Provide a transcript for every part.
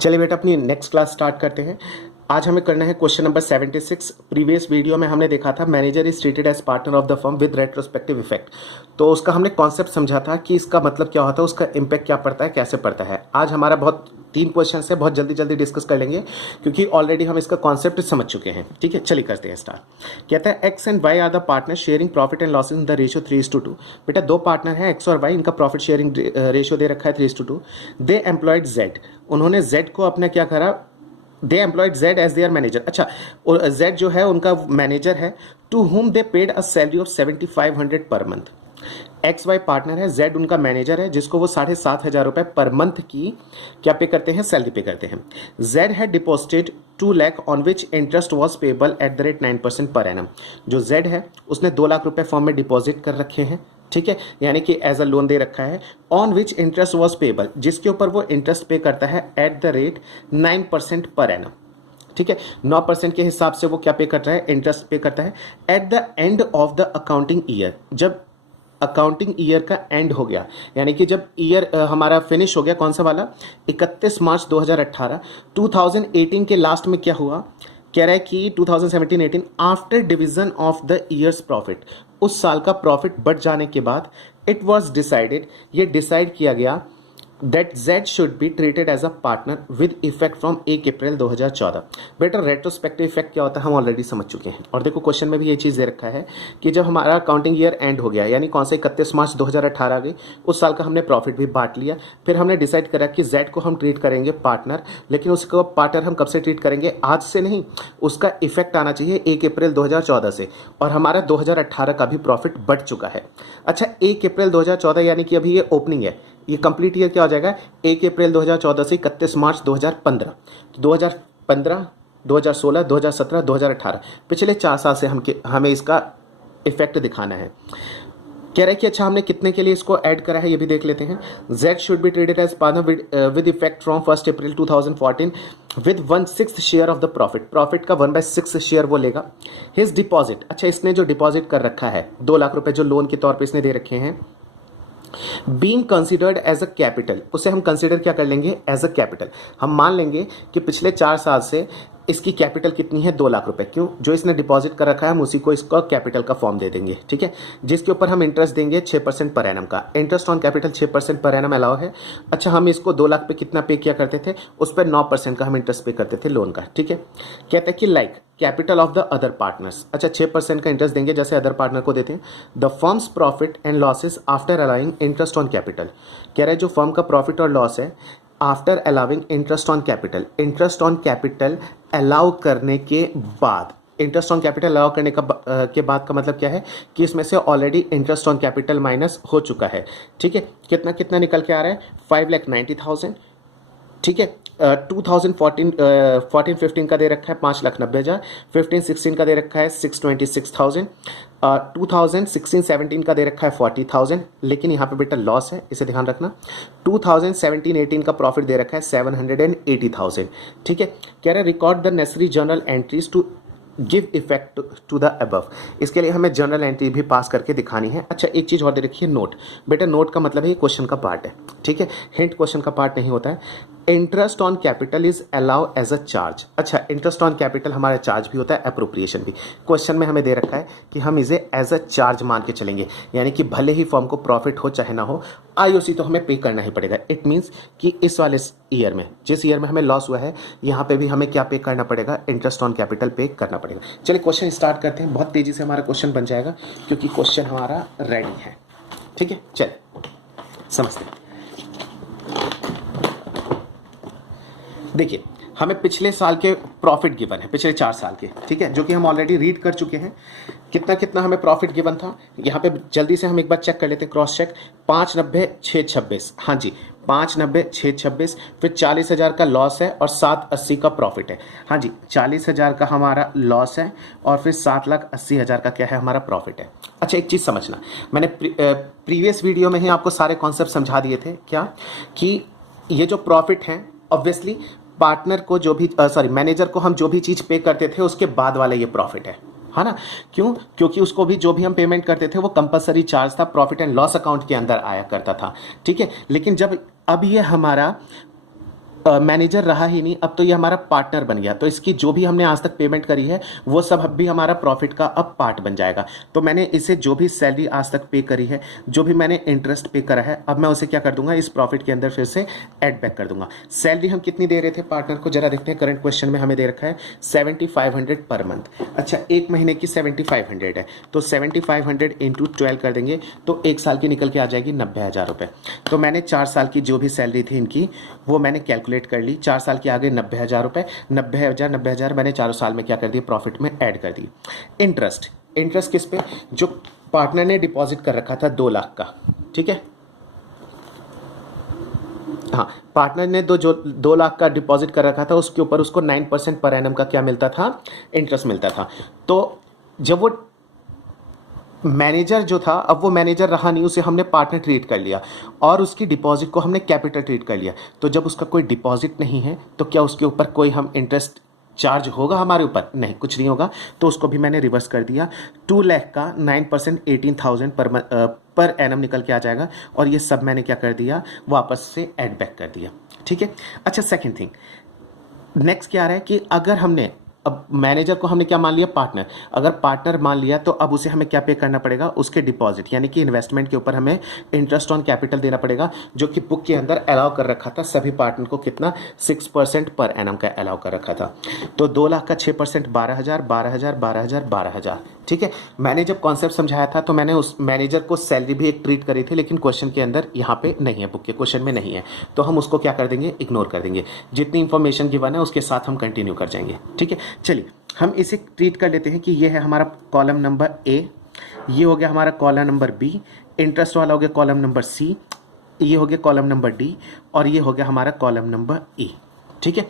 चलिए बेटा अपनी नेक्स्ट क्लास स्टार्ट करते हैं। आज हमें करना है क्वेश्चन नंबर 76। प्रीवियस वीडियो में हमने देखा था manager is treated as partner of the firm with retrospective effect. तो उसका हमने कॉन्सेप्ट समझा था कि इसका मतलब क्या होता है, उसका इम्पैक्ट क्या पड़ता है, कैसे पड़ता है। आज हमारा बहुत 3 क्वेश्चन है, बहुत जल्दी जल्दी डिस्कस कर लेंगे क्योंकि ऑलरेडी हम इसका कॉन्सेप्ट समझ चुके हैं। ठीक है, चलिए करते हैं स्टार्ट। कहता है X and Y are the partner sharing profit and loss in the ratio 3:2। बेटा दो पार्टनर हैं एक्स और वाई, इनका प्रॉफिट शेयरिंग रेशियो दे रखा है 3:2। दे एम्प्लॉयड जेड, उन्होंने जेड को अपना क्या करा, they employed Z as their manager. अच्छा, जेड जो है उनका मैनेजर है। To whom they paid a salary of 7500 per month. X Y partner है, जेड उनका मैनेजर है जिसको वो 7500 रुपए पर मंथ की क्या पे करते हैं, सैलरी पे करते हैं। जेड है deposited 2 lakh on which interest was payable at the rate 9% per annum. जो जेड है उसने 2 लाख रुपए फॉर्म में डिपॉजिट कर रखे हैं, ठीक है, यानी कि एज अ लोन दे रखा है। On which interest was payable, जिसके ऊपर वो इंटरेस्ट पे करता है at the rate 9% per annum. ठीक है, 9% के हिसाब से वो क्या पे कर रहा है, इंटरेस्ट पे करता है। At the end of the accounting year, जब अकाउंटिंग ईयर का एंड हो गया, यानी कि जब ईयर हमारा फिनिश हो गया, कौन सा वाला, 31 मार्च 2018। 2018 के लास्ट में क्या हुआ, कह रहा है कि 2017-18 after division of the years profit, उस साल का प्रॉफिट बढ़ जाने के बाद इट वॉज डिसाइडेड, ये डिसाइड किया गया that Z should be treated as a partner with effect from 1 April 2014। बेटर रेट्रोस्पेक्टिव इफेक्ट क्या होता है हम ऑलरेडी समझ चुके हैं। और देखो क्वेश्चन में भी ये चीज़ दे रखा है कि जब हमारा अकाउंटिंग ईयर एंड हो गया, यानी कौन से 31 मार्च 2018 आ गई, उस साल का हमने प्रॉफिट भी बांट लिया। फिर हमने डिसाइड करा कि जेड को हम ट्रीट करेंगे पार्टनर, लेकिन उसको पार्टनर हम कब से ट्रीट करेंगे, आज से नहीं, उसका इफेक्ट आना चाहिए 1 अप्रैल 2014 से। और हमारा 2018 का भी प्रॉफिट बढ़ चुका है। अच्छा, 1 अप्रैल 2014 यानी कि अभी ये ओपनिंग है, ये कंप्लीट ईयर क्या हो जाएगा, 1 अप्रैल 2014 से 31 मार्च 2015। 2015, 2016, 2017, 2018, पिछले 4 साल से हमें इसका इफेक्ट दिखाना है। कह रहे हैं कि अच्छा हमने कितने के लिए इसको ऐड करा है ये भी देख लेते हैं। Z should be treated as partner with effect from 1 April 2014 with 1/6 share of the profit. Profit का 1/6 शेयर वो लेगा। हिज डिपॉजिट, अच्छा इसने जो डिपॉजिट कर रखा है 2 लाख रुपए जो लोन के तौर पे इसने दे रखे हैं, being considered as a capital, उसे हम कंसिडर क्या कर लेंगे, एज अ कैपिटल। हम मान लेंगे कि पिछले 4 साल से इसकी कैपिटल कितनी है, 2 लाख रुपए। क्यों, जो इसने डिपॉजिट कर रखा है हम उसी को इसका कैपिटल का फॉर्म दे देंगे, ठीक है, जिसके ऊपर हम इंटरेस्ट देंगे 6% पर एनम का। Interest on capital 6% per annum allow है। अच्छा, हम इसको 2 लाख पे कितना पे किया करते थे, उस पर 9% का हम इंटरेस्ट पे करते थे लोन का, ठीक है। कहते हैं कि like capital of the other partners, अच्छा 6% का इंटरेस्ट देंगे जैसे अदर पार्टनर को देते हैं। The firms profit and losses after allowing interest on capital, कह रहे हैं जो फर्म का प्रॉफिट और लॉस है after allowing interest on capital, interest on capital allow करने के बाद, इंटरेस्ट ऑन कैपिटल अलाउ करने के बाद का मतलब क्या है कि इसमें से already interest on capital minus हो चुका है, ठीक है। कितना कितना निकल के आ रहा है, 5,90,000, ठीक है। 2014-15 का दे रखा है 5,90,000, 15-16 का दे रखा है 626,000, 2016-17 का दे रखा है 40,000, लेकिन यहाँ पे बेटा लॉस है, इसे ध्यान रखना। 2017-18 का प्रॉफिट दे रखा है 780,000, ठीक है। कह रहे record the necessary journal entries to give effect to the above, इसके लिए हमें जर्नल एंट्री भी पास करके दिखानी है। अच्छा, एक चीज़ और दे रखी है, नोट। बेटा नोट का मतलब है ये क्वेश्चन का पार्ट है, ठीक है, हिंट क्वेश्चन का पार्ट नहीं होता है। Interest on capital is allow as a charge, अच्छा इंटरेस्ट ऑन कैपिटल हमारा चार्ज भी होता है, अप्रोप्रिएशन भी। क्वेश्चन में हमें दे रखा है कि हम इसे एज अ चार्ज मान के चलेंगे, यानी कि भले ही फर्म को प्रॉफिट हो चाहे ना हो, आईओसी तो हमें पे करना ही पड़ेगा। इट मीन्स कि इस वाले ईयर में, जिस ईयर में हमें लॉस हुआ है, यहाँ पे भी हमें क्या पे करना पड़ेगा, इंटरेस्ट ऑन कैपिटल पे करना पड़ेगा। चलिए क्वेश्चन स्टार्ट करते हैं, बहुत तेजी से हमारा क्वेश्चन बन जाएगा क्योंकि क्वेश्चन हमारा रेडी है, ठीक है। चलिए समझते हैं। देखिए हमें पिछले साल के प्रॉफिट गिवन है, पिछले 4 साल के, ठीक है, जो कि हम ऑलरेडी रीड कर चुके हैं। कितना कितना हमें प्रॉफिट गिवन था, यहाँ पे जल्दी से हम एक बार चेक कर लेते हैं, क्रॉस चेक। 590,626, हाँ जी 590,626, फिर 40,000 का लॉस है और 780 का प्रॉफिट है। हाँ जी 40,000 का हमारा लॉस है और फिर 7,80,000 का क्या है, हमारा प्रॉफिट है। अच्छा एक चीज़ समझना, मैंने प्रीवियस वीडियो में ही आपको सारे कॉन्सेप्ट समझा दिए थे, क्या कि ये जो प्रॉफिट है ऑब्वियसली पार्टनर को जो भी मैनेजर को हम जो भी चीज़ पे करते थे उसके बाद वाला ये प्रॉफिट है ना। क्यों, क्योंकि उसको भी जो भी हम पेमेंट करते थे वो कंपलसरी चार्ज था, प्रॉफिट एंड लॉस अकाउंट के अंदर आया करता था, ठीक है। लेकिन जब अब ये हमारा मैनेजर रहा ही नहीं, अब तो ये हमारा पार्टनर बन गया, तो इसकी जो भी हमने आज तक पेमेंट करी है वो सब अब भी हमारा प्रॉफिट का अब पार्ट बन जाएगा। तो मैंने इसे जो भी सैलरी आज तक पे करी है, जो भी मैंने इंटरेस्ट पे करा है, अब मैं उसे क्या कर दूंगा, इस प्रॉफिट के अंदर फिर से ऐड बैक कर दूंगा। सैलरी हम कितनी दे रहे थे पार्टनर को, जरा देखते हैं। करंट क्वेश्चन में हमें दे रखा है 7500 पर मंथ। अच्छा, एक महीने की 7500 है, तो 7500 इंटू 12 कर देंगे तो एक साल की निकल के आ जाएगी 90,000 रुपये। तो मैंने 4 साल की जो भी सैलरी थी इनकी वो मैंने कैलकुलेट कर ली। 4 साल की आ गई 90,000 रुपये। 90,000 मैंने 4 साल में क्या कर दिया, प्रॉफिट में ऐड कर दी। इंटरेस्ट किस पे, जो पार्टनर ने डिपॉजिट कर रखा था 2 लाख का, ठीक है। हाँ, पार्टनर ने 2 लाख का डिपॉजिट कर रखा था, उसके ऊपर उसको 9% पर एनम का क्या मिलता था, इंटरेस्ट मिलता था। तो जब वो मैनेजर जो था, अब वो मैनेजर रहा नहीं, उसे हमने पार्टनर ट्रीट कर लिया और उसकी डिपॉजिट को हमने कैपिटल ट्रीट कर लिया। तो जब उसका कोई डिपॉजिट नहीं है तो क्या उसके ऊपर कोई हम इंटरेस्ट चार्ज होगा हमारे ऊपर, नहीं, कुछ नहीं होगा। तो उसको भी मैंने रिवर्स कर दिया। 2 लाख का 9% 18,000 पर एनम निकल के आ जाएगा और ये सब मैंने क्या कर दिया, वापस से ऐड बैक कर दिया, ठीक है। अच्छा, सेकेंड थिंग नेक्स्ट क्या आ रहा है कि अगर हमने अब मैनेजर को हमने क्या मान लिया, पार्टनर। अगर पार्टनर मान लिया तो अब उसे हमें क्या पे करना पड़ेगा, उसके डिपॉजिट यानी कि इन्वेस्टमेंट के ऊपर हमें इंटरेस्ट ऑन कैपिटल देना पड़ेगा, जो कि बुक के अंदर अलाउ कर रखा था सभी पार्टनर को, कितना 6% पर एनम का अलाउ कर रखा था। तो 2 लाख का 6% 12,000 12,000 12,000 12,000, ठीक है। मैंने जब कॉन्सेप्ट समझाया था तो मैंने उस मैनेजर को सैलरी भी एक ट्रीट करी थी, लेकिन क्वेश्चन के अंदर यहाँ पे नहीं है, बुक के क्वेश्चन में नहीं है, तो हम उसको क्या कर देंगे, इग्नोर कर देंगे। जितनी इंफॉर्मेशन गिवन है उसके साथ हम कंटिन्यू कर जाएंगे, ठीक है। चलिए हम इसे ट्रीट कर लेते हैं कि ये है हमारा कॉलम नंबर ए, ये हो गया हमारा कॉलम नंबर बी, इंटरेस्ट वाला हो गया कॉलम नंबर सी, ये हो गया कॉलम नंबर डी और ये हो गया हमारा कॉलम नंबर ई, ठीक है।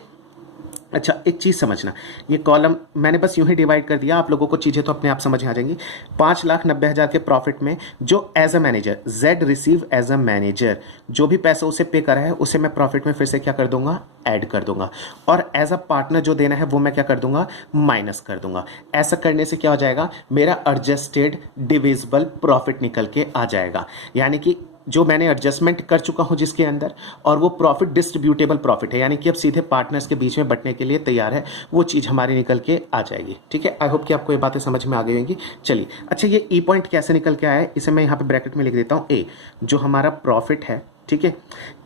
अच्छा, एक चीज़ समझना, ये कॉलम मैंने बस यूं ही डिवाइड कर दिया, आप लोगों को चीज़ें तो अपने आप समझ आ जाएंगी। 5,90,000 के प्रॉफिट में जो as a manager Z receive as a manager जो भी पैसा उसे पे करा है उसे मैं प्रॉफिट में फिर से क्या कर दूंगा, ऐड कर दूंगा, और एज अ पार्टनर जो देना है वो मैं क्या कर दूंगा, माइनस कर दूंगा। ऐसा करने से क्या हो जाएगा, मेरा एडजस्टेड डिविजिबल प्रॉफिट निकल के आ जाएगा, यानी कि जो मैंने एडजस्टमेंट कर चुका हूं जिसके अंदर, और वो प्रॉफिट डिस्ट्रीब्यूटेबल प्रॉफिट है, यानी कि अब सीधे पार्टनर्स के बीच में बंटने के लिए तैयार है, वो चीज़ हमारी निकल के आ जाएगी, ठीक है। आई होप कि आपको ये बातें समझ में आ गई होंगी। चलिए, अच्छा, ये ई पॉइंट कैसे निकल के आया है, इसे मैं यहाँ पे ब्रैकेट में लिख देता हूँ। ए जो हमारा प्रॉफिट है, ठीक है,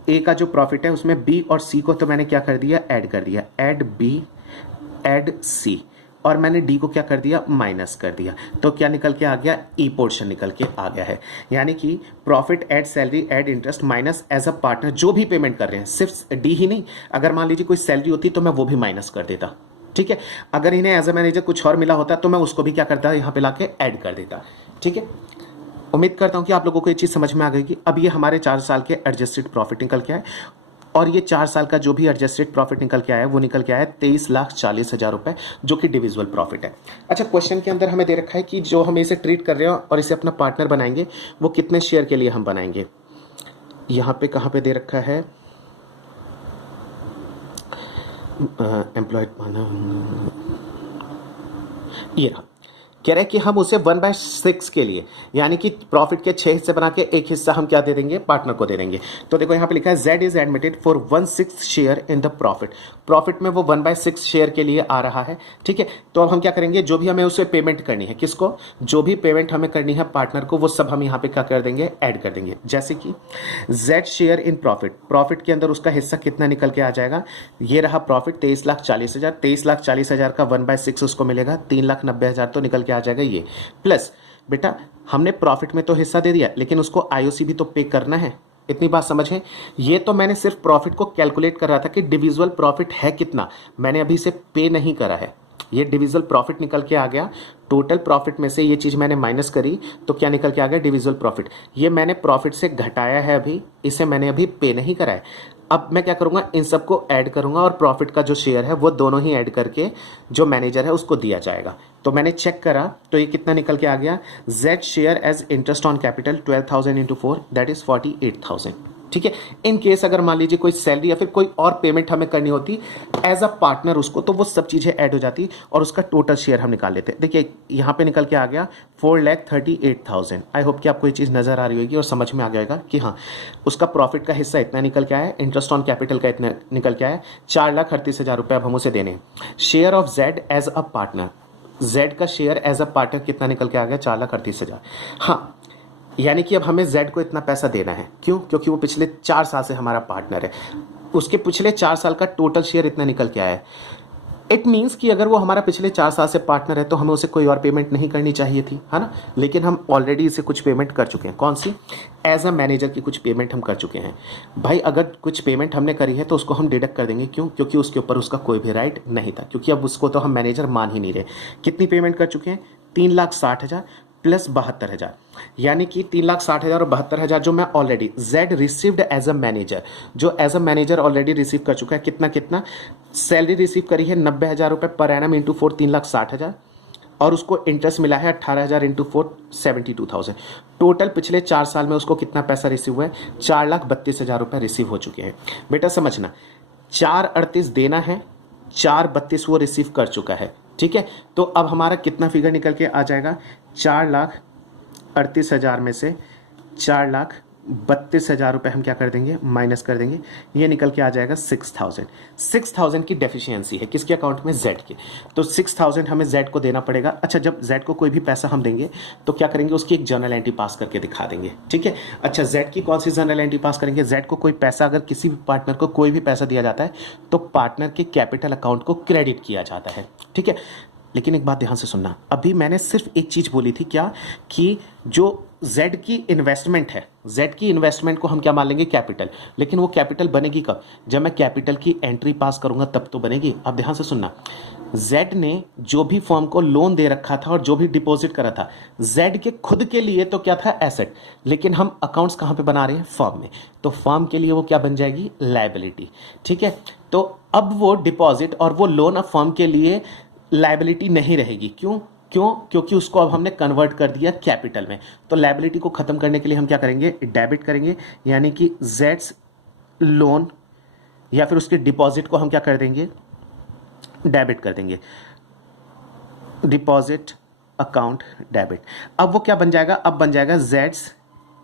ए का जो प्रॉफिट है उसमें बी और सी को तो मैंने क्या कर दिया, ऐड कर दिया, ऐड बी ऐड सी, और मैंने डी को क्या कर दिया, माइनस कर दिया। तो क्या निकल के आ गया, ई पोर्शन निकल के आ गया है, यानी कि profit add salary add interest minus as a partner जो भी पेमेंट कर रहे हैं, सिर्फ डी ही नहीं, अगर मान लीजिए कोई सैलरी होती तो मैं वो भी माइनस कर देता, ठीक है। अगर इन्हें एज अ मैनेजर कुछ और मिला होता तो मैं उसको भी क्या करता, यहाँ पे लाके ऐड कर देता, ठीक है। उम्मीद करता हूँ कि आप लोगों को ये चीज़ समझ में आ गई कि अब ये हमारे 4 साल के एडजस्टेड प्रॉफिट निकल के आए, और ये 4 साल का जो भी एडजस्टेड प्रॉफिट निकल के आया वो निकल के आया 23,40,000 रुपए, जो कि डिविजिबल प्रॉफिट है। अच्छा, क्वेश्चन के अंदर हमें दे रखा है कि जो हम इसे ट्रीट कर रहे हैं और इसे अपना पार्टनर बनाएंगे वो कितने शेयर के लिए हम बनाएंगे। यहाँ पे कहाँ पे दे रखा है, एम्प्लॉयड, ये रहा, कह रहे हैं कि हम उसे 1/6 के लिए, यानी कि प्रॉफिट के 6 हिस्से बना के एक हिस्सा हम क्या दे देंगे, पार्टनर को दे देंगे। तो देखो यहाँ पे लिखा है Z is admitted for 1/6 share in the profit, profit में वो 1/6 शेयर के लिए आ रहा है, ठीक है। तो अब हम क्या करेंगे, जो भी हमें उसे पेमेंट करनी है, किसको, जो भी पेमेंट हमें करनी है पार्टनर को, वो सब हम यहाँ पे क्या कर देंगे, ऐड कर देंगे। जैसे कि Z share in profit, profit के अंदर उसका हिस्सा कितना निकल के आ जाएगा, ये रहा प्रॉफिट 23,40,000, 23,40,000 का 1/6 उसको मिलेगा, 3,90,000 तो निकल के आ जाएगा ये, प्लस बेटा हमने प्रॉफिट में तो हिस्सा दे दिया, लेकिन उसको आईओसी भी तो पे करना है, इतनी बात समझें। ये तो मैंने सिर्फ प्रॉफिट को कैलकुलेट कर रहा था कि डिविजिबल प्रॉफिट है कितना, मैंने अभी से पे नहीं करा है, ये डिविजिबल प्रॉफिट निकल के आ गया। टोटल प्रॉफिट में से ये चीज़ मैंने माइनस करी तो क्या निकल के आ गया, डिविजिबल प्रॉफिट। ये मैंने प्रॉफिट से घटाया है, अभी इसे मैंने अभी पे नहीं करा है। अब मैं क्या करूंगा, इन सबको ऐड करूंगा और प्रॉफिट का जो शेयर है वो दोनों ही ऐड करके जो मैनेजर है उसको दिया जाएगा। तो मैंने चेक करा तो ये कितना निकल के आ गया, Z share as interest on capital 12,000 × 4 that is 48,000, ठीक है। इन केस अगर मान लीजिए कोई सैलरी या फिर कोई और पेमेंट हमें करनी होती एज अ पार्टनर उसको, तो वो सब चीज़ें ऐड हो जाती और उसका टोटल शेयर हम निकाल लेते। देखिए यहाँ पे निकल के आ गया 4,38,000। आई होप कि आपको ये चीज़ नज़र आ रही होगी और समझ में आ जाएगा कि हाँ उसका प्रॉफिट का हिस्सा इतना निकल के आया, इंटरेस्ट ऑन कैपिटल का इतना निकल के आया, 4,38,000 रुपये अब हम उसे देने। Share of Z as a partner, Z का शेयर एज अ पार्टनर कितना निकल के आ गया, 4,38,000। हाँ, यानी कि अब हमें जेड को इतना पैसा देना है। क्यों? क्योंकि वो पिछले 4 साल से हमारा पार्टनर है, उसके पिछले 4 साल का टोटल शेयर इतना निकल के आया है। इट मीन्स कि अगर वो हमारा पिछले 4 साल से पार्टनर है तो हमें उसे कोई और पेमेंट नहीं करनी चाहिए थी, है ना। लेकिन हम ऑलरेडी इसे कुछ पेमेंट कर चुके हैं। कौन सी? एज अ मैनेजर की कुछ पेमेंट हम कर चुके हैं। भाई अगर कुछ पेमेंट हमने करी है तो उसको हम डिडक्ट कर देंगे। क्यों? क्योंकि उसके ऊपर उसका कोई भी राइट नहीं था, क्योंकि अब उसको तो हम मैनेजर मान ही नहीं रहे। कितनी पेमेंट कर चुके हैं? 3,60,000 प्लस 72,000, यानी कि 3,60,000 और 72,000 जो मैं already Z received as a manager, जो as a manager already receive कर चुका है। कितना कितना सैलरी रिसीव करी है? 90,000 रुपये पर एनम इंटू 4, 3,60,000, और उसको इंटरेस्ट मिला है 18,000 इंटू 4, 72,000। टोटल पिछले 4 साल में उसको कितना पैसा रिसीव हुआ है? 4,32,000 रुपये रिसीव हो चुके हैं। बेटा समझना, 4,38 देना है, 4,32 वो रिसीव कर चुका है। ठीक है, तो अब हमारा कितना फिगर निकल के आ जाएगा? 4,38,000 में से 4,32,000 रुपये हम क्या कर देंगे? माइनस कर देंगे। ये निकल के आ जाएगा 6,000। 6,000 की डेफिशिएंसी है किसके अकाउंट में? जेड के। तो 6,000 हमें जेड को देना पड़ेगा। अच्छा, जब जेड को कोई भी पैसा हम देंगे तो क्या करेंगे? उसकी एक जर्नल एंट्री पास करके दिखा देंगे। ठीक है। अच्छा, जेड की कौन सी जर्नल एंट्री पास करेंगे? जेड को कोई पैसा, अगर किसी भी पार्टनर को कोई भी पैसा दिया जाता है तो पार्टनर के कैपिटल अकाउंट को क्रेडिट किया जाता है। ठीक है। लेकिन एक बात ध्यान से सुनना, अभी मैंने सिर्फ एक चीज बोली थी, क्या? कि जो जेड की इन्वेस्टमेंट है, जेड की इन्वेस्टमेंट को हम क्या मान लेंगे? कैपिटल। लेकिन वो कैपिटल बनेगी कब? जब मैं कैपिटल की एंट्री पास करूंगा तब तो बनेगी। अब ध्यान से सुनना, जेड ने जो भी फर्म को लोन दे रखा था और जो भी डिपॉजिट करा था, जेड के खुद के लिए तो क्या था? एसेट। लेकिन हम अकाउंट्स कहां पे बना रहे हैं? फर्म में। तो फर्म के लिए वो क्या बन जाएगी? लायबिलिटी। ठीक है। तो अब वो डिपॉजिट और वो लोन अब फर्म के लिए लायबिलिटी नहीं रहेगी। क्यों? क्योंकि उसको अब हमने कन्वर्ट कर दिया कैपिटल में। तो लायबिलिटी को खत्म करने के लिए हम क्या करेंगे? डेबिट करेंगे, यानी कि जेड्स लोन या फिर उसके डिपॉजिट को हम क्या कर देंगे? डेबिट कर देंगे। Deposit account debit. अब वो क्या बन जाएगा? अब बन जाएगा जेड्स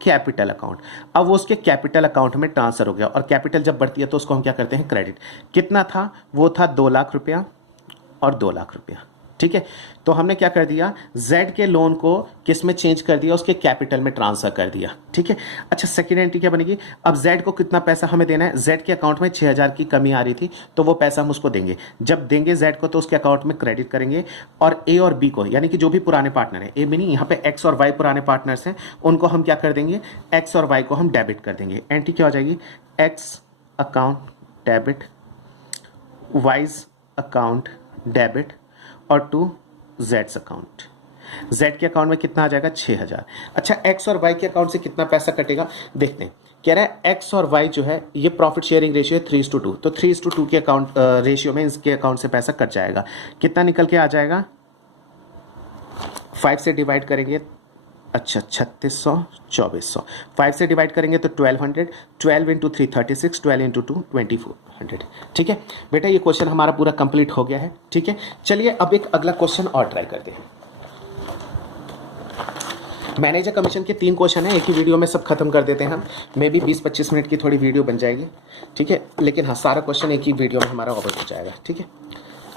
कैपिटल अकाउंट। अब वो उसके कैपिटल अकाउंट में ट्रांसफर हो गया, और कैपिटल जब बढ़ती है तो उसको हम क्या करते हैं? क्रेडिट। कितना था? वो था 2 लाख रुपया और 2 लाख रुपया। ठीक है। तो हमने क्या कर दिया? जेड के लोन को किस में चेंज कर दिया? उसके कैपिटल में ट्रांसफर कर दिया। ठीक है। अच्छा, सेकेंड एंट्री क्या बनेगी? अब जेड को कितना पैसा हमें देना है? जेड के अकाउंट में 6,000 की कमी आ रही थी, तो वो पैसा हम उसको देंगे। जब देंगे जेड को तो उसके अकाउंट में क्रेडिट करेंगे, और ए और बी को, यानी कि जो भी पुराने पार्टनर है, ए भी नहीं, यहाँ पे एक्स और वाई पुराने पार्टनर्स हैं, उनको हम क्या कर देंगे? एक्स और वाई को हम डेबिट कर देंगे। एंट्री क्या हो जाएगी? X account debit, wise account debit, और टू जेड्स अकाउंट। जेड के अकाउंट में कितना आ जाएगा? 6,000। अच्छा, एक्स और वाई के अकाउंट से कितना पैसा कटेगा? देखते हैं। कह रहा है एक्स और वाई जो है ये प्रॉफिट शेयरिंग रेशियो है 3:2, तो 3:2 के अकाउंट रेशियो में इसके अकाउंट से पैसा कट जाएगा। कितना निकल के आ जाएगा? 5 से डिवाइड करेंगे, अच्छा 3600, 2400। 5 से डिवाइड करेंगे तो 1200, 12 इंटू 3 36, 12 इंटू 2 2400। ठीक है बेटा, ये क्वेश्चन हमारा पूरा कंप्लीट हो गया है। ठीक है, चलिए अब एक अगला क्वेश्चन और ट्राई करते हैं। मैनेजर कमीशन के 3 क्वेश्चन है, एक ही वीडियो में सब खत्म कर देते हैं हम। मे बी 20-25 मिनट की थोड़ी वीडियो बन जाएगी। ठीक है, लेकिन हाँ, सारा क्वेश्चन एक ही वीडियो में हमारा ओवर हो जाएगा। ठीक है,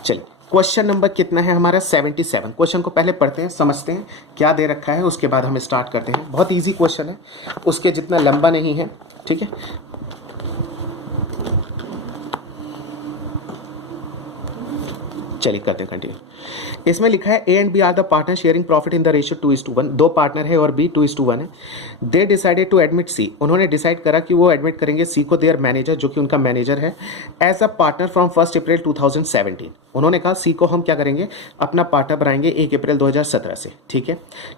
चलिए क्वेश्चन नंबर कितना है हमारा? 77। क्वेश्चन को पहले पढ़ते हैं, समझते हैं क्या दे रखा है, उसके बाद हम स्टार्ट करते हैं। बहुत इजी क्वेश्चन है, उसके जितना लंबा नहीं है। ठीक है, चलिए करते हैं कंटिन्यू। इसमें लिखा है A and B are the partner sharing profit in the ratio 2:1। 2 partner है और बी 2:1 है। They decided to admit C, उन्होंने डिसाइड करा कि वो एडमिट करेंगे सी को, देयर मैनेजर जो कि उनका मैनेजर है, एज अ पार्टनर फ्रॉम 1 अप्रैल 2017। उन्होंने कहा सी को हम क्या करेंगे? अपना पार्टनर बनाएंगे 1 अप्रैल 2017 से। ठीक है,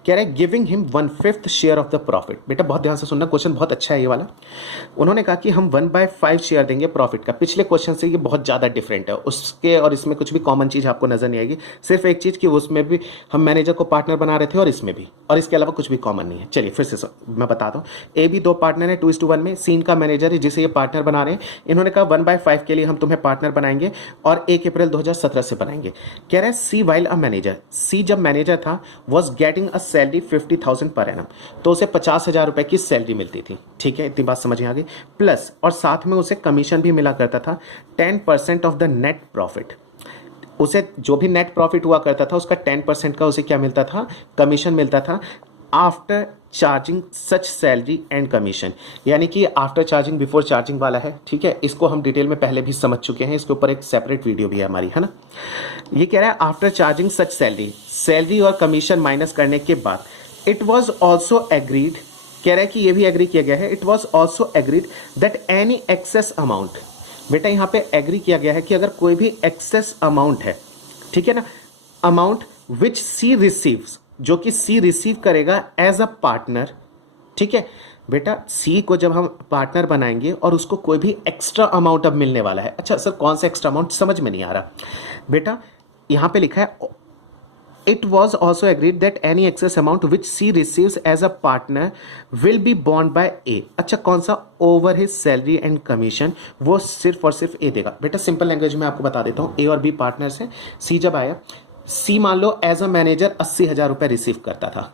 कह रहे हैं giving him 1/5 share of the profit. बेटा बहुत ध्यान से सुनना, क्वेश्चन बहुत अच्छा है ये वाला। उन्होंने कहा कि हम 1/5 शेयर देंगे प्रॉफिट का। पिछले क्वेश्चन से ये बहुत ज़्यादा डिफरेंट है, उसके और इसमें कुछ भी कॉमन चीज़ आपको नजर नहीं आएगी, सिर्फ एक चीज़ कि उसमें भी हम मैनेजर को पार्टनर बना रहे थे और इसमें भी, और इसके अलावा कुछ भी कॉमन नहीं है। चलिए फिर से मैं बताता हूँ। ए बी दो पार्टनर है 2:1 में, सी इनका मैनेजर है जिसे ये पार्टनर बना रहे हैं। इन्होंने कहा 1/5 के लिए हम तुम्हें पार्टनर बनाएंगे और 1 अप्रैल 2017 से बनाएंगे। कह रहे हैं सी वाइल अ मैनेजर, सी जब मैनेजर था was getting a salary 50,000 per annum, तो उसे 50,000 रुपए की सैलरी मिलती थी। ठीक है, इतनी बात समझ में आ गई। प्लस और साथ में उसे कमीशन भी मिला करता था 10% ऑफ द नेट प्रॉफिट। उसे जो भी नेट प्रॉफिट हुआ करता था उसका 10% का उसे क्या मिलता था, कमीशन मिलता था। After charging such salary and commission, यानी कि आफ्टर चार्जिंग बिफोर चार्जिंग वाला है। ठीक है, इसको हम डिटेल में पहले भी समझ चुके हैं, इसके ऊपर एक सेपरेट वीडियो भी है हमारी, है ना। ये कह रहा है आफ्टर चार्जिंग सच सैलरी, सैलरी और कमीशन माइनस करने के बाद, इट वॉज ऑल्सो एग्रीड, कह रहा है कि ये भी एग्री किया गया है, it was also agreed that any excess amount, बेटा यहाँ पे एग्री किया गया है कि अगर कोई भी एक्सेस अमाउंट है, ठीक है ना, अमाउंट विच सी रिसीव्स, जो कि सी रिसीव करेगा एज अ पार्टनर। ठीक है बेटा, सी को जब हम पार्टनर बनाएंगे और उसको कोई भी एक्स्ट्रा अमाउंट अब मिलने वाला है। अच्छा सर कौन सा एक्स्ट्रा अमाउंट, समझ में नहीं आ रहा बेटा। यहां पे लिखा है it was also agreed that any excess amount which C receives as a partner will be बॉन्ड बाय ए। अच्छा कौन सा, over his salary and commission, वो सिर्फ और सिर्फ ए देगा। बेटा सिंपल लैंग्वेज में आपको बता देता हूं, ए और बी पार्टनर्स हैं। सी जब आया, सी मान लो एज अ मैनेजर 80,000 रुपए रिसीव करता था,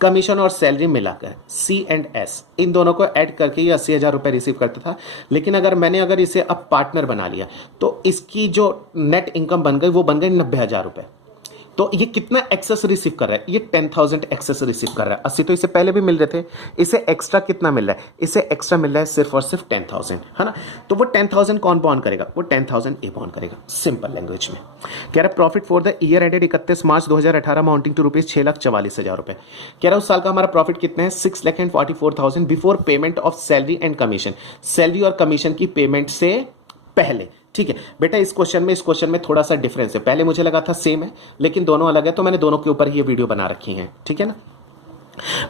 कमीशन और सैलरी मिलाकर, सी एंड एस इन दोनों को ऐड करके ये 80,000 रुपए रिसीव करता था। लेकिन अगर इसे अब पार्टनर बना लिया तो इसकी जो नेट इनकम बन गई वो बन गई 90,000 रुपए। तो ये कितना एक्सेस रिसीव कर रहा है, ये 10,000 एक्सेस रिसीव कर रहा है। 80 तो इसे पहले भी मिल रहे थे, इसे एक्स्ट्रा कितना मिल रहा है, इसे एक्स्ट्रा मिल रहा है सिर्फ और सिर्फ 10,000, है ना। तो वो 10,000 कौन बॉन्ड करेगा, वो 10,000 ए बॉन्ड करेगा, सिंपल लैंग्वेज में। कह रहा है profit for the year ended 31 March 2018 amounting to rupees 6,44,000 रुपए। कह रहा है उस साल का हमारा प्रॉफिट कितना है, 6,44,000 before payment of salary and commission, salary और कमीशन की पेमेंट से पहले। ठीक है बेटा, इस क्वेश्चन में थोड़ा सा डिफरेंस है, पहले मुझे लगा था सेम है लेकिन दोनों अलग है, तो मैंने दोनों के ऊपर ही ये वीडियो बना रखी है। ठीक है ना,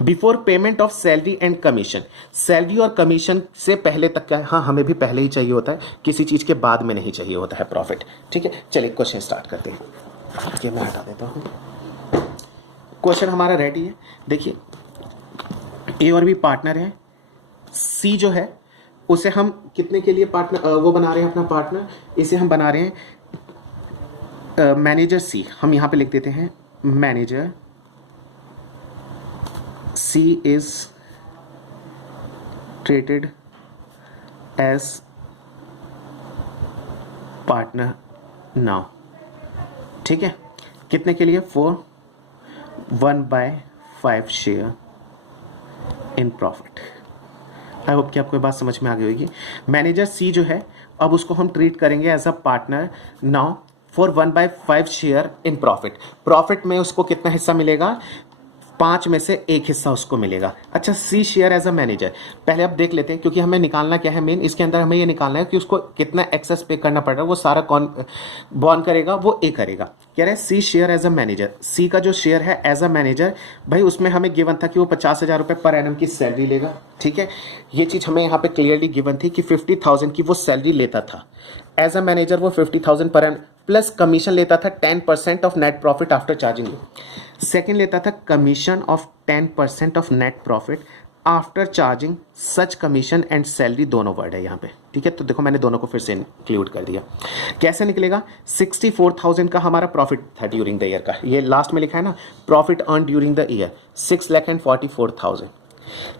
before payment of salary and commission, salary और कमीशन से पहले तक का, हाँ हमें भी पहले ही चाहिए होता है, किसी चीज के बाद में नहीं चाहिए होता है प्रॉफिट। ठीक है, चलिए क्वेश्चन स्टार्ट करते हैं, ये मैं हटा देता हूं। क्वेश्चन हमारा रेडी है, देखिए ए और बी पार्टनर है, सी जो है उसे हम कितने के लिए पार्टनर वो बना रहे हैं अपना पार्टनर, इसे हम बना रहे हैं मैनेजर सी, हम यहां पे लिख देते हैं manager C is treated as partner now. ठीक है, कितने के लिए, 1/5 share in profit. I hope कि आपको ये बात समझ में आ गई होगी। मैनेजर सी जो है अब उसको हम ट्रीट करेंगे as a partner now for 1/5 share in profit. Profit में उसको कितना हिस्सा मिलेगा, 5 में से 1 हिस्सा उसको मिलेगा। अच्छा C share as a manager, पहले अब देख लेते हैं क्योंकि हमें निकालना क्या है मेन, इसके अंदर हमें ये निकालना है कि उसको कितना एक्सेस पे करना पड़ रहा है, वो सारा कौन बॉन्ड करेगा, वो ए करेगा। कह रहे हैं C share as a manager, सी का जो शेयर है एज अ मैनेजर, भाई उसमें हमें गिवन था कि वो 50,000 रुपए पर एनम की सैलरी लेगा। ठीक है, ये चीज हमें यहाँ पे क्लियरली गिवन थी कि 50,000 की वो सैलरी लेता था एज अ मैनेजर, वो 50,000 पर एनम प्लस कमीशन लेता था 10% of net profit after charging. Second लेता था commission of 10% of net profit after charging such commission and salary, दोनों वर्ड है यहाँ पे। ठीक है, तो देखो मैंने दोनों को फिर से इंक्लूड कर दिया। कैसे निकलेगा, 64,000 का हमारा प्रॉफिट था ड्यूरिंग द ईयर का, ये लास्ट में लिखा है ना, profit earn during the year 6,44,000।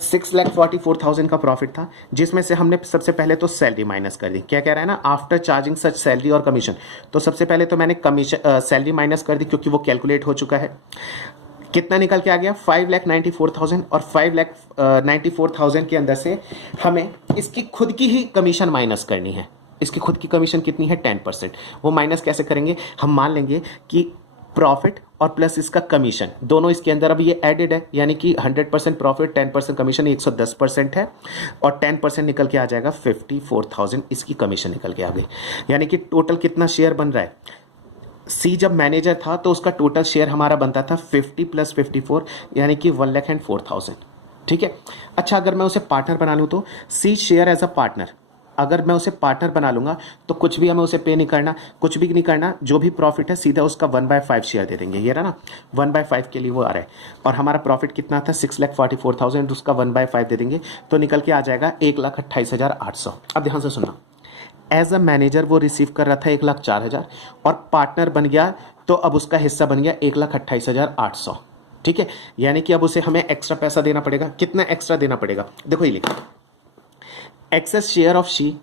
6,44,000 का प्रॉफिट था, जिसमें से हमने सबसे पहले तो सैलरी माइनस कर दी। क्या कह रहा है ना, आफ्टर चार्जिंग सच सैलरी और कमीशन, तो सबसे पहले तो मैंने कमीशन सैलरी माइनस कर दी क्योंकि वो कैलकुलेट हो चुका है। कितना निकल के आ गया, 5,94,000, और 5,94,000 के अंदर से हमें इसकी खुद की ही कमीशन माइनस करनी है। इसकी खुद की कमीशन कितनी है, 10%। वो माइनस कैसे करेंगे, हम मान लेंगे कि प्रॉफिट और प्लस इसका कमीशन दोनों इसके अंदर अब ये एडेड है, यानी कि 100% प्रॉफिट 10% कमीशन 110% है, और 10% निकल के आ जाएगा 54,000 इसकी कमीशन निकल के आ गई। यानी कि टोटल कितना शेयर बन रहा है, सी जब मैनेजर था तो उसका टोटल शेयर हमारा बनता था 50 + 54 यानी कि 1,04,000। ठीक है, अच्छा अगर मैं उसे पार्टनर बना लूँ तो C share as a partner, अगर मैं उसे पार्टनर बना लूंगा तो कुछ भी हमें उसे पे नहीं करना, कुछ भी नहीं करना, जो भी प्रॉफिट है सीधा उसका 1/5 शेयर दे देंगे। ये रहा ना 1/5 के लिए वो आ रहा है, और हमारा प्रॉफिट कितना था 6,44,000, उसका 1/5 दे देंगे तो निकल के आ जाएगा 1,28,800। अब ध्यान से सुनना, एज अ मैनेजर वो रिसीव कर रहा था 1,04,000 और पार्टनर बन गया तो अब उसका हिस्सा बन गया 1,28,800। ठीक है, यानी कि अब उसे हमें एक्स्ट्रा पैसा देना पड़ेगा। कितना एक्स्ट्रा देना पड़ेगा, देखो ये लिखा, excess share of C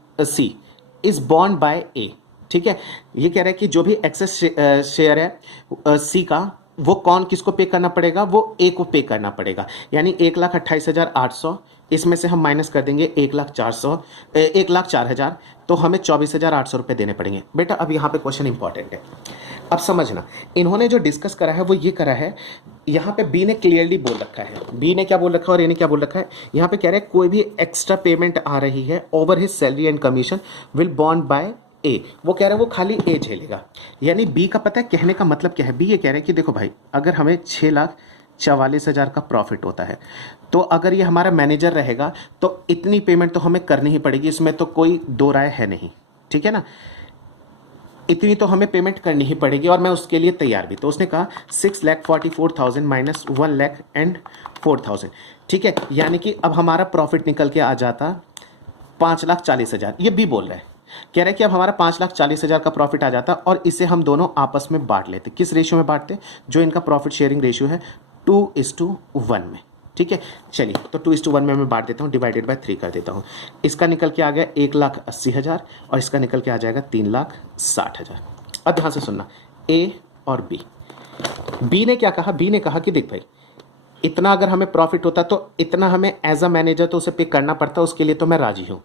is बॉन्ड बाय ए। ठीक है, ये कह रहा है कि जो भी एक्सेस शेयर है सी का, वो कौन किसको पे करना पड़ेगा, वो ए को पे करना पड़ेगा। यानी 1,28,800 इसमें से हम माइनस कर देंगे 1,04,000, तो हमें 24,800 रुपये देने पड़ेंगे। बेटा अब यहाँ पे क्वेश्चन इंपॉर्टेंट है, अब समझना, इन्होंने जो डिस्कस करा है वो ये करा है, यहाँ पे बी ने क्लियरली बोल रखा है, बी ने क्या बोल रखा है और ए ने क्या बोल रखा है, यहाँ पे कह रहे हैं कोई भी एक्स्ट्रा पेमेंट आ रही है over his salary and commission will बॉन्ड बाय ए। वो कह रहे हैं वो खाली ए झेलेगा। यानी बी का पता है कहने का मतलब क्या है, बी ये कह रहे हैं कि देखो भाई, अगर हमें 6,44,000 का प्रॉफिट होता है तो अगर ये हमारा मैनेजर रहेगा तो इतनी पेमेंट तो हमें करनी ही पड़ेगी, इसमें तो कोई दो राय है नहीं। ठीक है ना, इतनी तो हमें पेमेंट करनी ही पड़ेगी और मैं उसके लिए तैयार भी। तो उसने कहा 6,44,000 माइनस 1,04,000। ठीक है, यानी कि अब हमारा प्रॉफिट निकल के आ जाता 5,40,000। ये भी बोल रहा है, कह रहे हैं कि अब हमारा 5,40,000 का प्रॉफिट आ जाता और इसे हम दोनों आपस में बांट लेते। किस रेशियो में बांटते, जो इनका प्रॉफिट शेयरिंग रेशियो है 2:1 में। ठीक है, चलिए तो 2:1 में मैं बांट देता हूँ, डिवाइडेड बाय 3 कर देता हूँ। इसका निकल के आ गया 1,80,000 और इसका निकल के आ जाएगा 3,60,000। अब ध्यान से सुनना, ए और बी ने क्या कहा, बी ने कहा कि देख भाई, इतना अगर हमें प्रॉफिट होता तो इतना हमें एज अ मैनेजर तो उसे पे करना पड़ता, उसके लिए तो मैं राजी हूँ।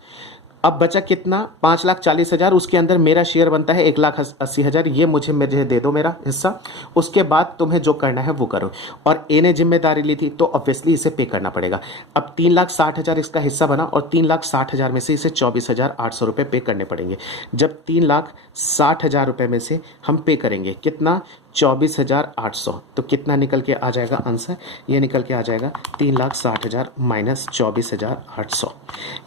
अब बचा कितना, 5,40,000, उसके अंदर मेरा शेयर बनता है 1,80,000, ये मुझे दे दो मेरा हिस्सा, उसके बाद तुम्हें जो करना है वो करो। और ए ने जिम्मेदारी ली थी तो ऑब्वियसली इसे पे करना पड़ेगा। अब 3,60,000 इसका हिस्सा बना और 3,60,000 में से इसे 24,800 रुपये पे करने पड़ेंगे। जब 3,60,000 रुपये में से हम पे करेंगे कितना, 24,800, तो कितना निकल के आ जाएगा आंसर, ये निकल के आ जाएगा 3,60,000 माइनस 24,800,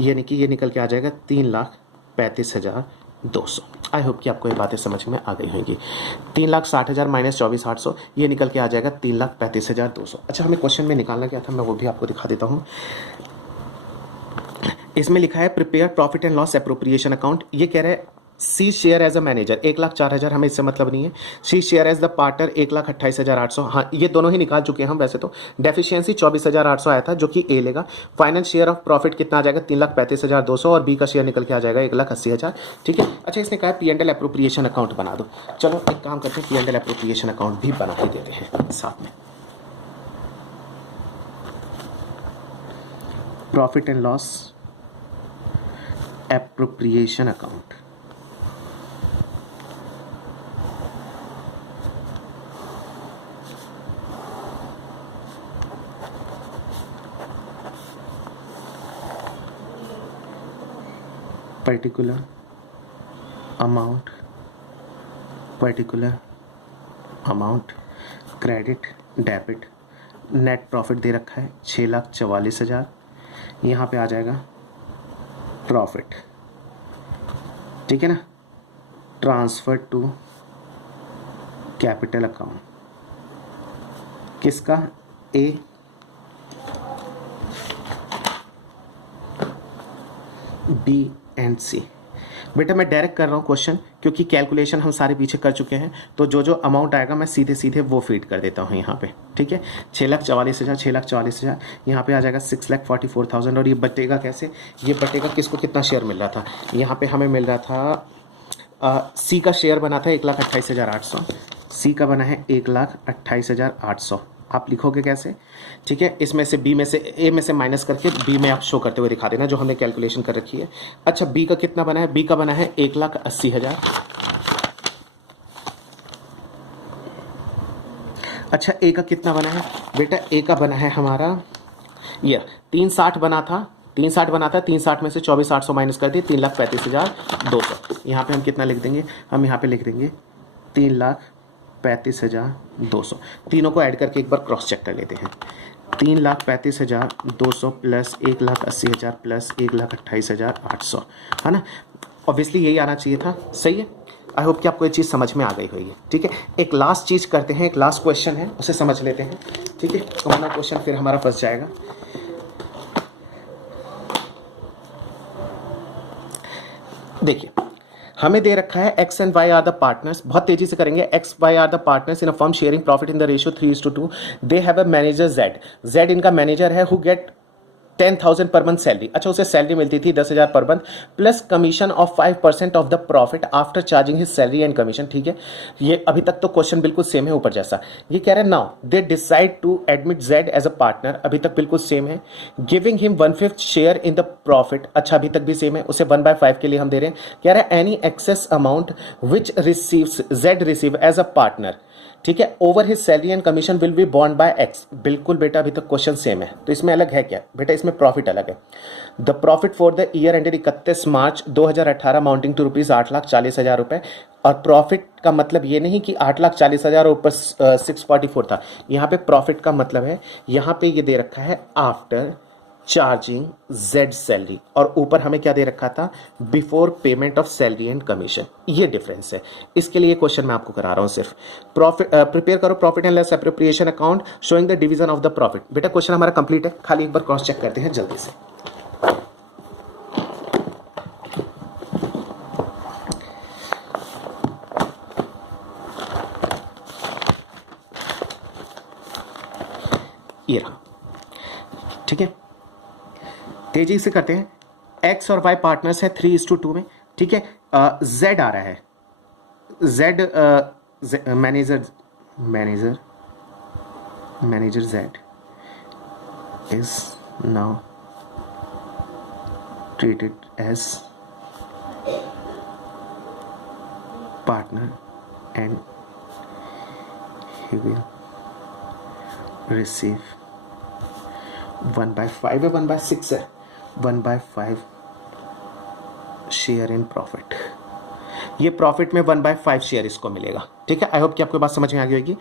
यानी कि ये निकल के आ जाएगा 3,35,200। आई होप कि आपको ये बातें समझ में आ गई होंगी। 3,60,000 माइनस 24,800, ये निकल के आ जाएगा 3,35,200। अच्छा, हमें क्वेश्चन में निकालना क्या था, मैं वो भी आपको दिखा देता हूँ। इसमें लिखा है prepare profit and loss appropriation account. ये कह रहा है C share as a manager 1,04,000, हमें इससे मतलब नहीं है। C share as the partner 1,28,800, हाँ ये दोनों ही निकाल चुके हैं हम वैसे तो। डेफिशिएंसी 24,800 आया था जो कि ए लेगा। फाइनल शेयर ऑफ प्रॉफिट कितना आ जाएगा 3,35,200 और बी का शेयर निकल के आ जाएगा 1,80,000। ठीक है, अच्छा इसने कहा P&L एप्रोप्रिएशन अकाउंट बना दो। चलो एक काम करते हैं, P&L एप्रोप्रिएशन अकाउंट भी बना ही देते हैं साथ में। Profit and loss appropriation account, particular amount credit debit, net profit दे रखा है 6,44,000, यहाँ पे आ जाएगा प्रॉफिट। ठीक है ना, ट्रांसफर टू कैपिटल अकाउंट, किसका, ए, बी एंड सी। बेटा मैं डायरेक्ट कर रहा हूँ क्वेश्चन क्योंकि कैलकुलेशन हम सारे पीछे कर चुके हैं, तो जो अमाउंट आएगा मैं सीधे सीधे वो फीड कर देता हूँ यहाँ पे। ठीक है, 6,44,000 यहाँ पे आ जाएगा 6,44,000 और ये बटेगा कैसे, ये बटेगा किसको कितना शेयर मिल रहा था, यहाँ पे हमें मिल रहा था सी का शेयर बना था 1,28,800, सी का बना है 1,28,800। आप लिखोगे कैसे, ठीक है, इसमें से बी में से ए में से माइनस करके बी में आप शो करते हुए दिखा देना जो हमने कैलकुलेशन कर रखी है। अच्छा बी का कितना बना है, बी का बना है 1,80,000। अच्छा ए का कितना बना है, बेटा ए का बना है हमारा ये 360 बना था, 360 में से 24,800 माइनस कर दिए 3,35,200। यहाँ पे हम कितना लिख देंगे, हम यहाँ पे लिख देंगे 3,35,200। तीनों को ऐड करके एक बार क्रॉस चेक कर लेते हैं। 3,35,200 प्लस 1,80,000 प्लस 1,28,800, है ना। ऑब्वियसली यही आना चाहिए था, सही है। आई होप कि आपको ये चीज़ समझ में आ गई होगी, ठीक है। एक लास्ट चीज़ करते हैं, एक लास्ट क्वेश्चन है, उसे समझ लेते हैं, ठीक है। वरना क्वेश्चन फिर हमारा फंस जाएगा। देखिए, हमें दे रखा है X and Y are the partners. बहुत तेजी से करेंगे। X Y are the partners in a firm sharing profit in the ratio 3:2। They have a manager Z. Z इनका मैनेजर है who get 10,000 per month salary. अच्छा, उसे salary मिलती थी 10,000 per month plus commission of 5% of the profit after charging his salary and commission, ठीक है। ये अभी तक तो क्वेश्चन बिल्कुल सेम है ऊपर जैसा। ये कह रहे हैं now they decide to admit Z as a partner, अभी तक बिल्कुल सेम है। Giving him 1/5 share in the profit, अच्छा अभी तक भी सेम है। उसे 1/5 के लिए हम दे रहे हैं। कह रहे हैं any excess amount which receives Z receive as a partner, ठीक है, over his salary and commission will be बॉन्ड बाय एक्स। बिल्कुल बेटा, अभी तक क्वेश्चन सेम है। तो इसमें अलग है क्या बेटा? इसमें प्रॉफिट अलग है। The profit for the year ended 31 March 2018 amounting to rupees 8,40,000 रुपए। और प्रॉफिट का मतलब ये नहीं कि 8,40,000 ऊपर 644 था। यहाँ पे प्रॉफिट का मतलब है, यहाँ पे ये दे रखा है आफ्टर चार्जिंग जेड सैलरी, और ऊपर हमें क्या दे रखा था? Before payment of salary and commission. ये डिफरेंस है। इसके लिए क्वेश्चन मैं आपको करा रहा हूं सिर्फ। प्रॉफिट प्रिपेयर करो profit and loss appropriation account showing the division of the profit. बेटा क्वेश्चन हमारा कंप्लीट है, खाली एक बार क्रॉस चेक करते हैं जल्दी से। ये रहा, ठीक है। तेजी से करते हैं। एक्स और वाई पार्टनर्स है 3:2 में, ठीक है। जेड आ रहा है, Z manager Z is now treated as partner and he will receive 1/5 है, 1/6 है, 1/5 शेयर इन प्रॉफिट। ये प्रॉफिट में 1/5 शेयर इसको मिलेगा, ठीक है। आई होप कि आपको बात समझ में आ गई होगी।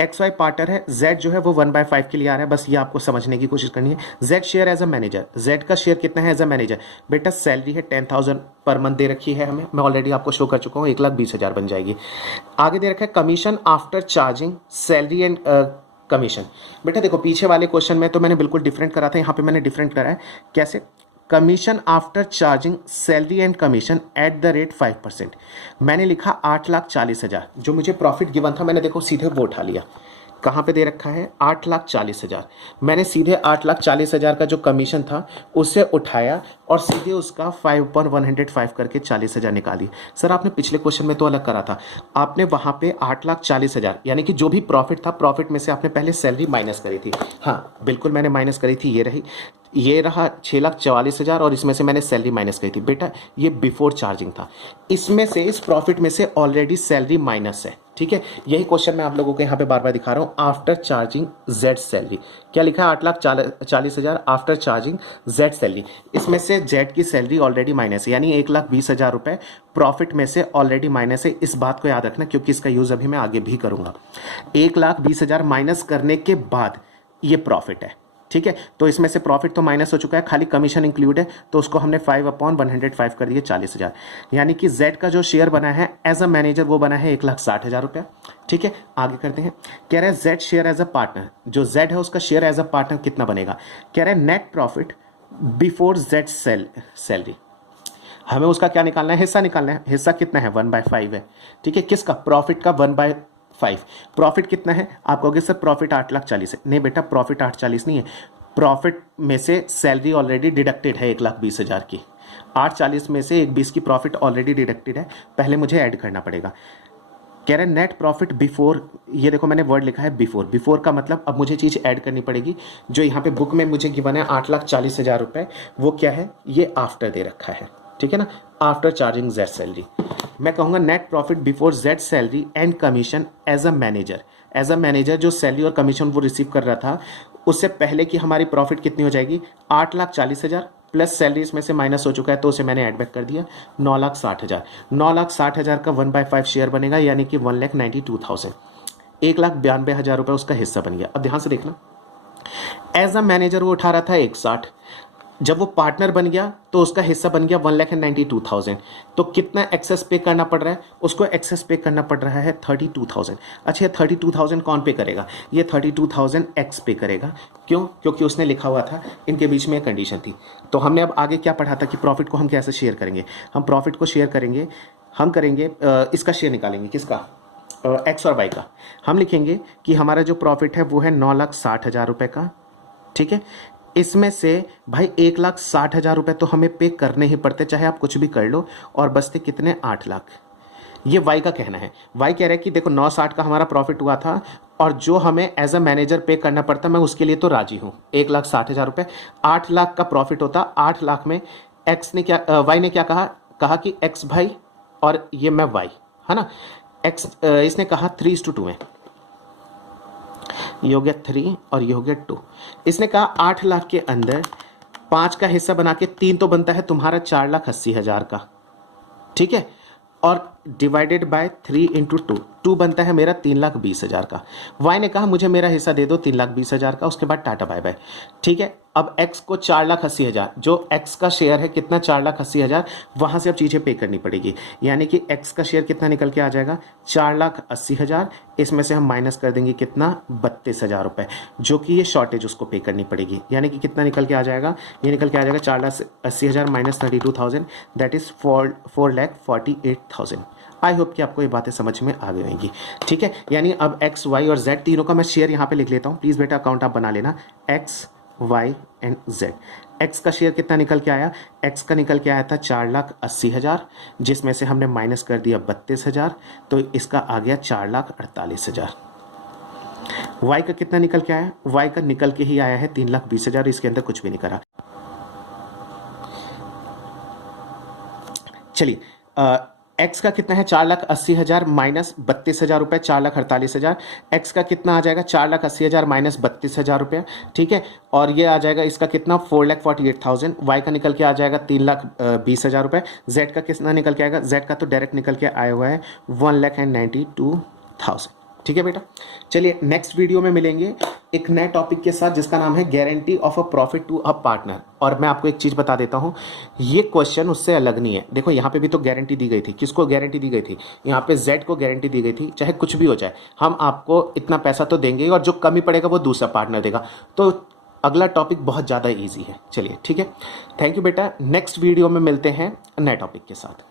एक्स वाई पार्टनर है, जेड जो है वो 1/5 के लिए आ रहा है, बस ये आपको समझने की कोशिश करनी है। Z share as a manager, Z का शेयर कितना है एज अ मैनेजर? बेटा सैलरी है 10,000 पर मंथ दे रखी है हमें, मैं ऑलरेडी आपको शो कर चुका हूँ, 1,20,000 बन जाएगी। आगे दे रखा है commission after charging salary and commission. बेटा देखो, पीछे वाले क्वेश्चन में तो मैंने बिल्कुल डिफरेंट करा था, यहाँ पे मैंने डिफरेंट करा है। कैसे? Commission after charging salary and commission at the rate 5%। मैंने लिखा 8,40,000, जो मुझे प्रॉफिट गिवन था मैंने देखो सीधे वो उठा लिया। कहाँ पे दे रखा है? 8,40,000। मैंने सीधे 8,40,000 का जो कमीशन था उसे उठाया और सीधे उसका 5/105 करके 40,000 निकाली। सर आपने पिछले क्वेश्चन में तो अलग करा था, आपने वहाँ पे 8,40,000 यानी कि जो भी प्रॉफिट था, प्रॉफिट में से आपने पहले सैलरी माइनस करी थी। हाँ बिल्कुल मैंने माइनस करी थी, ये रही, ये रहा 6,44,000 और इसमें से मैंने सैलरी माइनस करी थी। बेटा ये बिफोर चार्जिंग था, इसमें से इस प्रॉफिट में से ऑलरेडी सैलरी माइनस है, ठीक है। यही क्वेश्चन मैं आप लोगों को यहाँ पे बार बार दिखा रहा हूँ। आफ्टर चार्जिंग जेड सैलरी क्या लिखा है? 8,40,000 आफ्टर चार्जिंग जेड सैलरी। इसमें से जेड की सैलरी ऑलरेडी माइनस है, यानी 1,20,000 रुपए प्रॉफिट में से ऑलरेडी माइनस है। इस बात को याद रखना क्योंकि इसका यूज अभी मैं आगे भी करूंगा। 1,20,000 माइनस करने के बाद ये प्रॉफिट है, ठीक है। तो इसमें से प्रॉफिट तो माइनस हो चुका है, खाली कमीशन इंक्लूड है, तो उसको हमने 5/105 कर दिए 40,000। यानी कि जेड का जो शेयर बना है एज अ मैनेजर वो बना है 1,60,000 रुपया, ठीक है। आगे करते हैं। कह रहे हैं Z share as a partner, जो जेड है उसका शेयर एज अ पार्टनर कितना बनेगा? कह रहे हैं net profit before Z salary. हमें उसका क्या निकालना है? हिस्सा निकालना है। हिस्सा कितना है? 1/5 है, ठीक है। किसका? प्रॉफिट का 1/5। प्रॉफिट कितना है? आप कहोगे सर प्रॉफिट 8,40,000 है। नहीं बेटा, प्रॉफिट 8,40,000 नहीं है, प्रॉफिट में से सैलरी ऑलरेडी डिडक्टेड है 1,20,000 की। 8,40,000 में से 1,20,000 की प्रॉफिट ऑलरेडी डिडक्टेड है, पहले मुझे ऐड करना पड़ेगा। कह रहे हैं नेट प्रॉफिट बिफोर, ये देखो मैंने वर्ड लिखा है बिफोर। बिफोर का मतलब अब मुझे चीज़ ऐड करनी पड़ेगी। जो यहाँ पे बुक में मुझे गिवन है 8,40,000 रुपये, वो क्या है? ये आफ्टर दे रखा है, ठीक है ना, आफ्टर चार्जिंग जेड सैलरी। मैं कहूँगा net profit before Z salary and commission as a manager. As a manager जो सैलरी और कमीशन वो रिसीव कर रहा था, उससे पहले की हमारी प्रॉफिट कितनी हो जाएगी? 8,40,000 प्लस सैलरी इसमें से माइनस हो चुका है तो उसे मैंने ऐड बैक कर दिया 9,60,000। 9,60,000 का 1/5 शेयर बनेगा, यानी कि 1,92,000, 1,92,000 रुपये उसका हिस्सा बन गया। अब ध्यान से देखना, एज अ मैनेजर वो उठा रहा था 160, जब वो पार्टनर बन गया तो उसका हिस्सा बन गया 1,92,000। तो कितना एक्सेस पे करना पड़ रहा है उसको? एक्सेस पे करना पड़ रहा है 32,000। अच्छा, ये 32,000 कौन पे करेगा? ये 32,000 एक्स पे करेगा। क्यों? क्योंकि उसने लिखा हुआ था, इनके बीच में एक कंडीशन थी। तो हमने अब आगे क्या पढ़ा था कि प्रॉफिट को हम कैसे शेयर करेंगे। हम प्रॉफिट को शेयर करेंगे, हम करेंगे इसका शेयर निकालेंगे, किसका? एक्स और वाई का। हम लिखेंगे कि हमारा जो प्रॉफिट है वो है 9,60,000 रुपये का, ठीक है। इसमें से भाई 1,60,000 रुपये तो हमें पे करने ही पड़ते, चाहे आप कुछ भी कर लो, और बचते कितने? 8 लाख। ये वाई का कहना है। वाई कह रहा है कि देखो 960 का हमारा प्रॉफिट हुआ था, और जो हमें एज अ मैनेजर पे करना पड़ता, मैं उसके लिए तो राजी हूँ। 1,60,000 रुपये, 8 लाख का प्रॉफिट होता। 8 लाख में एक्स ने क्या, वाई ने क्या कहा कि एक्स भाई, और ये मैं वाई, है ना। एक्स इसने कहा 3:2 में, ये हो गया 3 और ये हो गया 2। इसने कहा 8 लाख के अंदर 5 का हिस्सा बना के 3 तो बनता है तुम्हारा 4,80,000 का, ठीक है, और डिवाइडेड बाय 3 इंटू 2 बनता है मेरा 3,20,000 का। वाई ने कहा मुझे मेरा हिस्सा दे दो 3,20,000 का, उसके बाद टाटा बाय बाय, ठीक है। अब एक्स को 4,80,000, जो एक्स का शेयर है कितना? 4,80,000, वहां से अब चीजें पे करनी पड़ेगी। यानी कि एक्स का शेयर कितना निकल के आ जाएगा? 4,80,000। इसमें से हम माइनस कर देंगे कितना? 32,000 रुपए, जो कि ये शॉर्टेज उसको पे करनी पड़ेगी। यानी कि कितना निकल के आ जाएगा? ये निकल के आ जाएगा 4,80,000 minus 32,000, that is 4,48,000। I hope कि आपको ये बातें समझ में आ गई होंगी, ठीक है। यानी अब एक्स, वाई और जेड तीनों का मैं शेयर यहाँ पे लिख लेता हूँ। प्लीज़ बेटा अकाउंट आप बना लेना, X, Y and Z. X का शेयर कितना निकल के आया? एक्स का निकल के आया था 4,80,000, जिसमें से हमने माइनस कर दिया 32,000, तो इसका आ गया 4,48,000। वाई का कितना निकल के आया? वाई का निकल के ही आया है 3,20,000, इसके अंदर कुछ भी नहीं करा। चलिए, एक्स का कितना है? 4,80,000 माइनस 32,000 रुपये, 4,48,000। एक्स का कितना आ जाएगा? 4,80,000 माइनस 32,000 रुपये, ठीक है। और ये आ जाएगा इसका कितना? 4,48,000। वाई का निकल के आ जाएगा 3,20,000 रुपये। जेड का कितना निकल के आएगा? जेड का तो डायरेक्ट निकल के आया हुआ है 1,92,000, ठीक है बेटा। चलिए नेक्स्ट वीडियो में मिलेंगे एक नए टॉपिक के साथ, जिसका नाम है guarantee of a profit to a partner. और मैं आपको एक चीज बता देता हूं, ये क्वेश्चन उससे अलग नहीं है। देखो यहाँ पे भी तो गारंटी दी गई थी, किसको गारंटी दी गई थी? यहाँ पे जेड को गारंटी दी गई थी, चाहे कुछ भी हो जाए हम आपको इतना पैसा तो देंगे, और जो कमी पड़ेगा वो दूसरा पार्टनर देगा। तो अगला टॉपिक बहुत ज़्यादा ईजी है। चलिए ठीक है, थैंक यू बेटा। नेक्स्ट वीडियो में मिलते हैं नए टॉपिक के साथ।